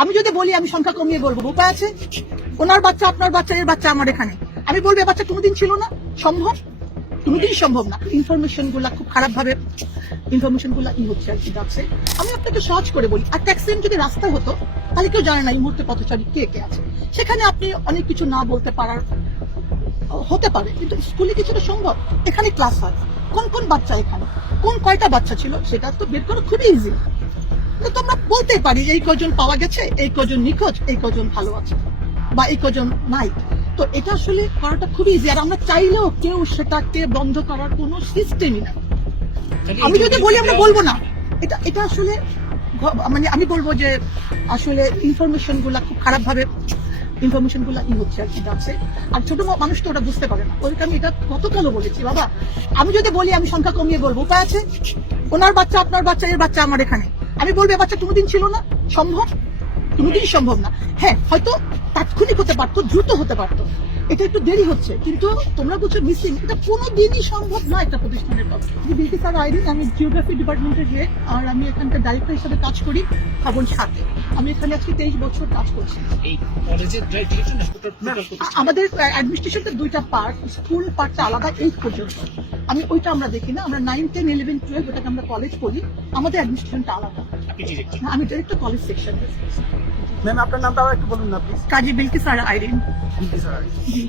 আমি যদি বলি আমি সংখ্যা কমিয়ে বলবো, উপায় আছে? ওনার বাচ্চা, আপনার বাচ্চা, এর বাচ্চা আমার এখানে, আমি বলবো এ বাচ্চা কোনোদিন ছিল না, সম্ভব? কোনোদিন সম্ভব না। ইনফরমেশন গুলা খুব খারাপ ভাবে ইনফরমেশন গুলা হচ্ছে আর কি যাচ্ছে। আমি আপনাকে সহজ করে বলি, আর ট্যাক্সি যদি রাস্তায় হতো তাহলে কেউ জানে না এই মুহূর্তে পথচারী কে কে আছে। সেখানে আপনি অনেক কিছু না বলতে পারার হতে পারে, কিন্তু স্কুলে কিছুটা সম্ভব। এখানে ক্লাস হয়, কোন কোন বাচ্চা এখানে, কোন কয়টা বাচ্চা ছিল সেটা তো বের করা খুবই ইজি। তোমরা বলতেই পারি এই কজন পাওয়া গেছে, এই কজন নিখোঁজ, এই কজন ভালো আছে, বা এই কজন নাই। তো এটা আসলে করাটা খুবই ইজি, আর আমরা চাইলেও কেউ সেটাকে বন্ধ করার কোনো সিস্টেমই না। আমি যদি বলি আমরা বলবো না, এটা এটা আসলে মানে আমি বলবো যে আসলে ইনফরমেশন গুলা খুব খারাপ ভাবে ইনফরমেশন গুলা হচ্ছে আর কি যাচ্ছে। আর ছোট মানুষ তো ওটা বুঝতে পারে না। ওদেরকে আমি এটা গতকালও বলেছি, বাবা আমি যদি বলি আমি সংখ্যা কমিয়ে বলবো, উপায় আছে? ওনার বাচ্চা, আপনার বাচ্চা, এর বাচ্চা আমার এখানে, আমি বলবো এ বাচ্চা কোনোদিন ছিল না, সম্ভব? কোনোদিন সম্ভব না। হ্যাঁ, হয়তো তাৎক্ষণিক হতে পারতো, দ্রুত হতে পারতো, এটা একটু দেরি হচ্ছে, কিন্তু তোমরা বলছো মিসিং, এটা কোনোদিনই সম্ভব না একটা প্রতিষ্ঠানের পক্ষে। বিলকিসার আইরিন, আমি জিওগ্রাফি ডিপার্টমেন্টের হেড, আর আমি এখানকার ডাইরেক্টর হিসেবে কাজ করি ভবন 7। আমি এখানে আজকে 23 বছর কাজ করছি। এই কলেজের ডিরেক্টর না টোটাল আমাদের অ্যাডমিনিস্ট্রেশনটা দুইটা পার্ট, স্কুল পার্টটা আলাদা 8 পর্যন্ত। আমি ওইটা আমরা দেখি না, আমরা 9, 10, 11, 12 ওটাকে আমরা কলেজ করি, আমাদের অ্যাডমিনিস্ট্রেশনটা আলাদা। আপনি ডিরেক্টর। আমি ডিরেক্টর কলেজ সেকশন। ম্যাম আপনার নামটা আবার একটু বলুন না প্লিজ। কাজী বিলকিসার আইরিন। বিলকিসার আলী। জি।